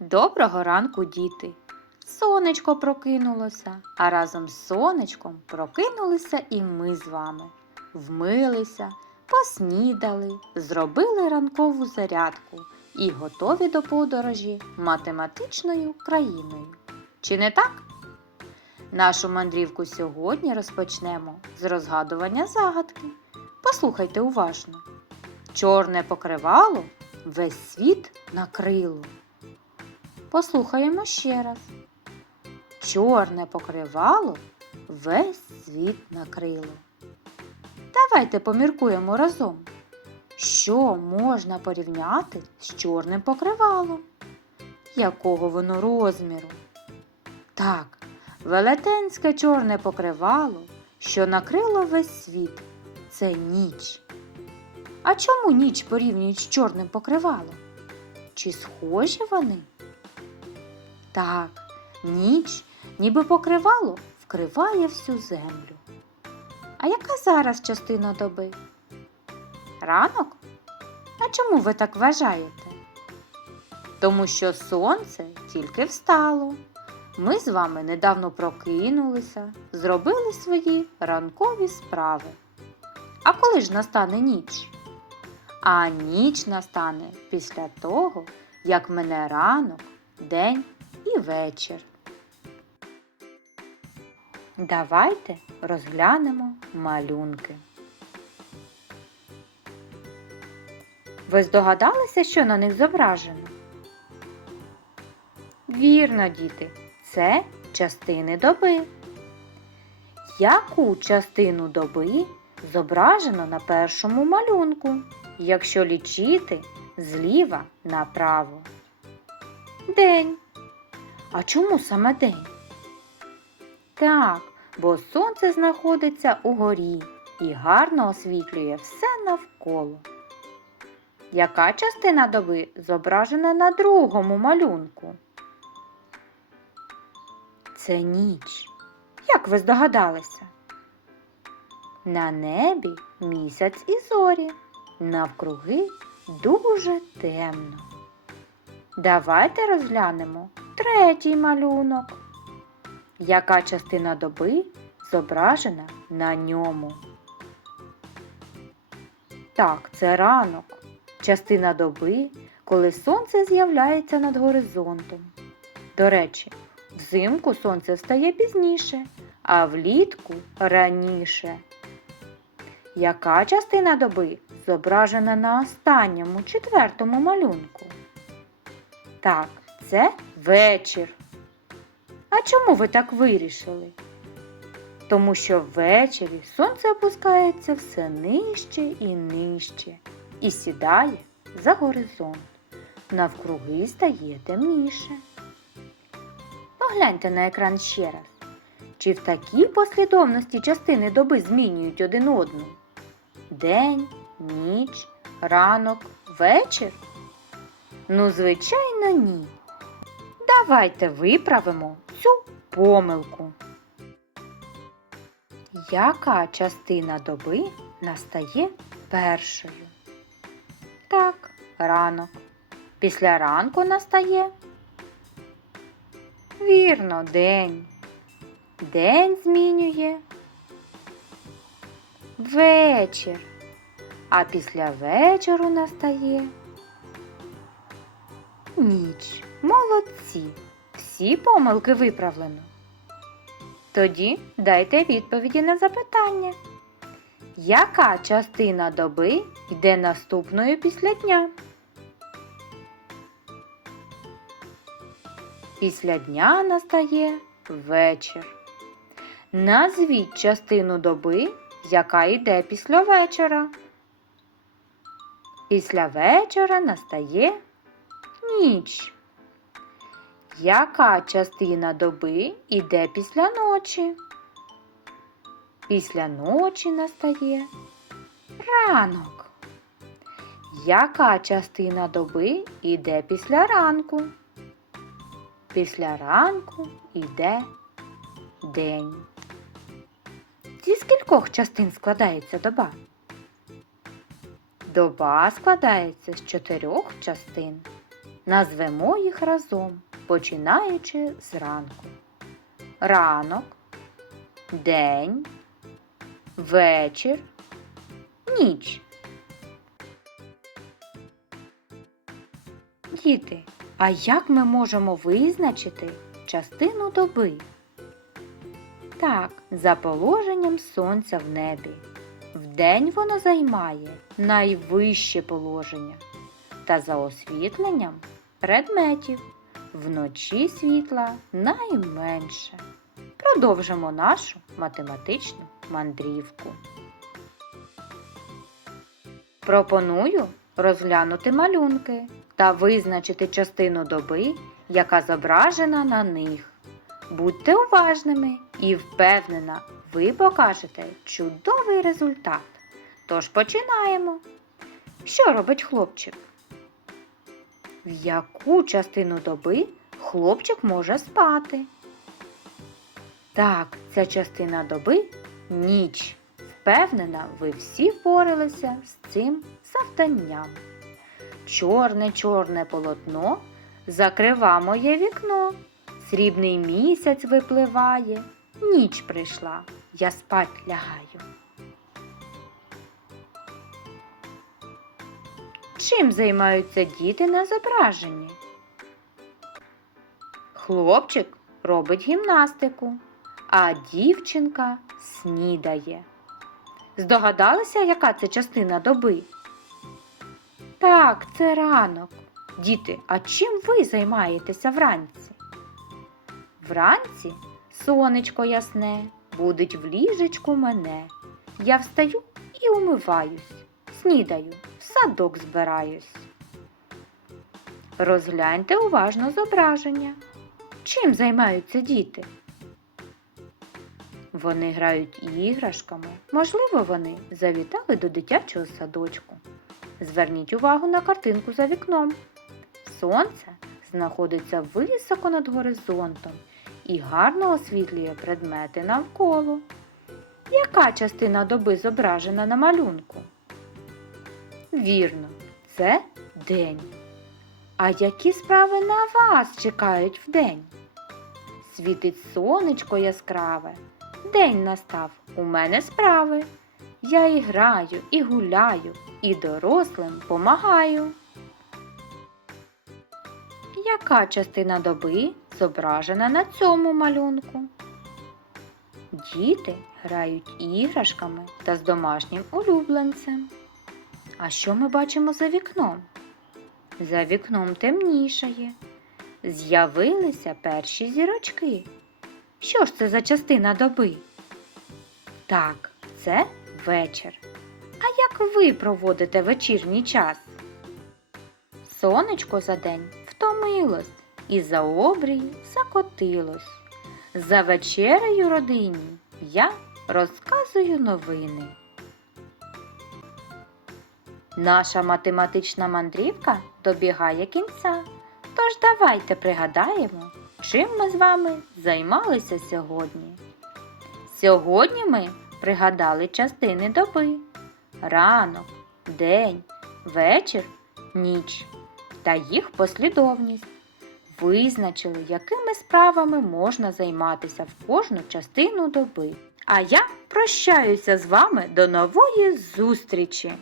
Доброго ранку, діти! Сонечко прокинулося, а разом з сонечком прокинулися і ми з вами. Вмилися, поснідали, зробили ранкову зарядку і готові до подорожі математичною країною. Чи не так? Нашу мандрівку сьогодні розпочнемо з розгадування загадки. Послухайте уважно. Чорне покривало весь світ накрило. Послухаємо ще раз. Чорне покривало весь світ накрило. Давайте поміркуємо разом. Що можна порівняти з чорним покривалом? Якого воно розміру? Так, велетенське чорне покривало, що накрило весь світ. Це ніч. А чому ніч порівнюють з чорним покривалом? Чи схожі вони? Так, ніч, ніби покривало, вкриває всю землю. А яка зараз частина доби? Ранок? А чому ви так вважаєте? Тому що сонце тільки встало. Ми з вами недавно прокинулися, зробили свої ранкові справи. А коли ж настане ніч? А ніч настане після того, як мене ранок, день і вечір. Давайте розглянемо малюнки. Ви здогадалися, що на них зображено? Вірно, діти, це частини доби. Яку частину доби зображено на першому малюнку, якщо лічити зліва направо? День. А чому саме день? Так, бо сонце знаходиться угорі і гарно освітлює все навколо. Яка частина доби зображена на другому малюнку? Це ніч. Як ви здогадалися? На небі місяць і зорі, навкруги дуже темно. Давайте розглянемо третій малюнок. Яка частина доби зображена на ньому? Так, це ранок. Частина доби, коли сонце з'являється над горизонтом. До речі, взимку сонце встає пізніше, а влітку раніше. Яка частина доби зображена на останньому четвертому малюнку? Так, це вечір. А чому ви так вирішили? Тому що ввечері сонце опускається все нижче і нижче і сідає за горизонт. Навкруги стає темніше. Погляньте на екран ще раз. Чи в такій послідовності частини доби змінюють один одну? День, ніч, ранок, вечір? Ну, звичайно, ні. Давайте виправимо цю помилку. Яка частина доби настає першою? Так, ранок. Після ранку настає. Вірно, день. День змінює. Вечір. А після вечору настає. Ніч. Молодці. Всі помилки виправлено. Тоді дайте відповіді на запитання. Яка частина доби йде наступною після дня? Після дня настає вечір. Назвіть частину доби, яка йде після вечора. Після вечора настає ніч. Яка частина доби йде після ночі? Після ночі настає ранок. Яка частина доби йде після ранку? Після ранку йде день. Зі скількох частин складається доба? Доба складається з чотирьох частин. Назвемо їх разом, починаючи з ранку. Ранок, день, вечір, ніч. Діти, а як ми можемо визначити частину доби? Так, за положенням сонця в небі. Вдень воно займає найвище положення та за освітленням предметів. Вночі світла найменше. Продовжимо нашу математичну мандрівку. Пропоную розглянути малюнки та визначити частину доби, яка зображена на них. Будьте уважними і впевнена, ви покажете чудовий результат. Тож починаємо. Що робить хлопчик? В яку частину доби хлопчик може спати? Так, ця частина доби ніч. Впевнена, ви всі впоралися з цим завданням. Чорне чорне полотно закрива моє вікно. Срібний місяць випливає, ніч прийшла, я спать лягаю. Чим займаються діти на зображенні? Хлопчик робить гімнастику, а дівчинка снідає. Здогадалися, яка це частина доби? Так, це ранок. Діти, а чим ви займаєтеся вранці? Вранці сонечко ясне, будить в ліжечку мене. Я встаю і умиваюсь, снідаю, садок збираюсь. Розгляньте уважно зображення. Чим займаються діти? Вони грають іграшками. Можливо, вони завітали до дитячого садочку. Зверніть увагу на картинку за вікном. Сонце знаходиться високо над горизонтом і гарно освітлює предмети навколо. Яка частина доби зображена на малюнку? Вірно, це день. А які справи на вас чекають вдень? Світить сонечко яскраве. День настав, у мене справи. Я і граю, і гуляю, і дорослим помагаю. Яка частина доби зображена на цьому малюнку? Діти грають іграшками та з домашнім улюбленцем. А що ми бачимо за вікном? За вікном темнішає. З'явилися перші зірочки. Що ж це за частина доби? Так, це вечір. А як ви проводите вечірній час? Сонечко за день втомилось і за обрій закотилось. За вечерею родині я розказую новини. Наша математична мандрівка добігає кінця. Тож давайте пригадаємо, чим ми з вами займалися сьогодні. Сьогодні ми пригадали частини доби: ранок, день, вечір, ніч та їх послідовність. Визначили, якими справами можна займатися в кожну частину доби. А я прощаюся з вами до нової зустрічі!